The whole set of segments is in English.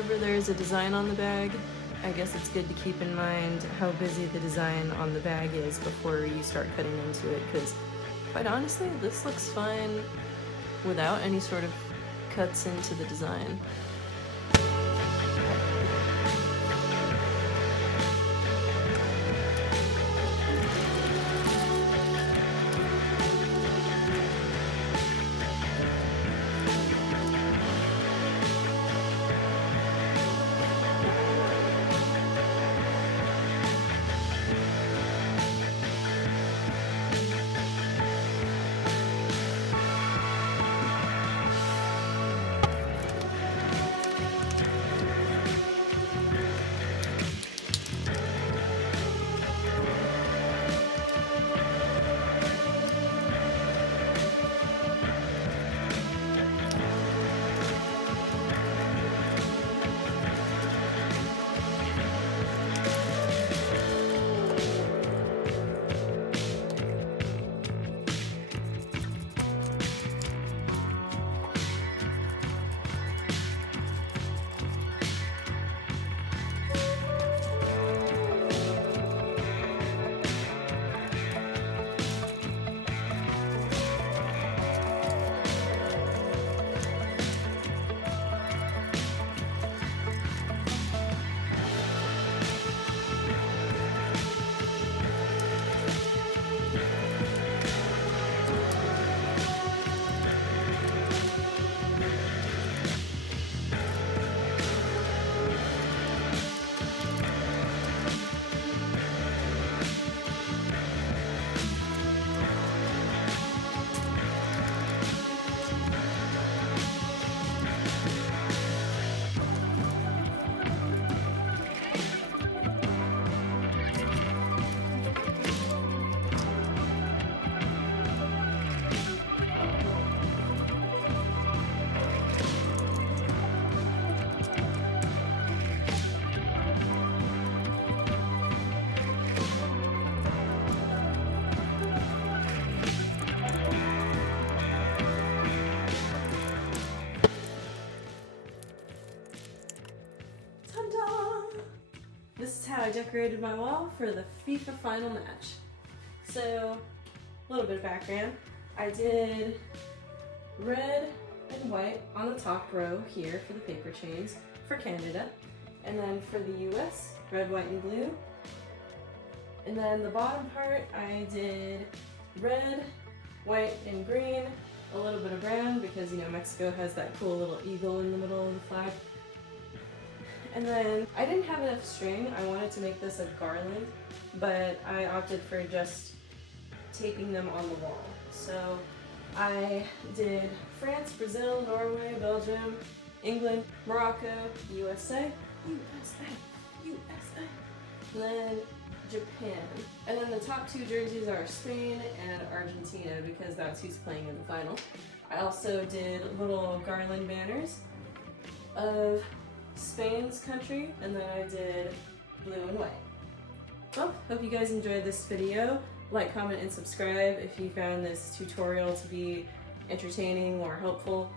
wherever there's a design on the bag, I guess it's good to keep in mind how busy the design on the bag is before you start cutting into it, because quite honestly, this looks fine without any sort of cuts into the design. This is how I decorated my wall for the FIFA final match. So, a little bit of background. I did red and white on the top row here for the paper chains for Canada. And then for the US, red, white, and blue. And then the bottom part, I did red, white, and green, a little bit of brown because, you know, Mexico has that cool little eagle in the middle of the flag. And then I didn't have enough string. I wanted to make this a garland, but I opted for just taping them on the wall. So I did France, Brazil, Norway, Belgium, England, Morocco, USA, and then Japan. And then the top two jerseys are Spain and Argentina because that's who's playing in the final. I also did little garland banners of Spain's country, and then I did blue and white. Well, hope you guys enjoyed this video. Like, comment, and subscribe if you found this tutorial to be entertaining or helpful.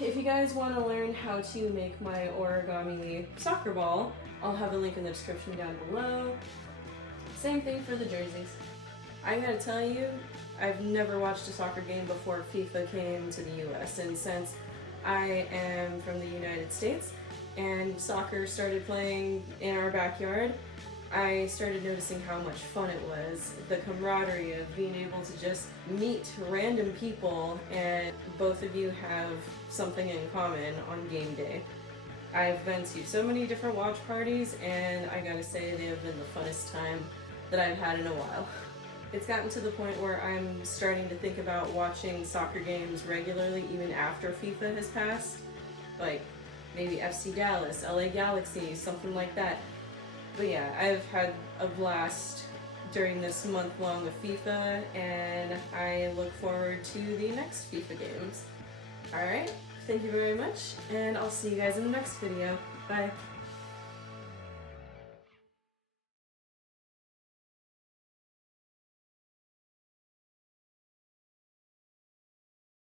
If you guys want to learn how to make my origami soccer ball, I'll have a link in the description down below. Same thing for the jerseys. I gotta tell you, I've never watched a soccer game before FIFA came to the US, and since I am from the United States and soccer started playing in our backyard, I started noticing how much fun it was. The camaraderie of being able to just meet random people and both of you have something in common on game day. I've been to so many different watch parties and I gotta say they have been the funnest time that I've had in a while. It's gotten to the point where I'm starting to think about watching soccer games regularly even after FIFA has passed. Like maybe FC Dallas, LA Galaxy, something like that. But yeah, I've had a blast during this month long of FIFA and I look forward to the next FIFA games. Alright, thank you very much and I'll see you guys in the next video. Bye!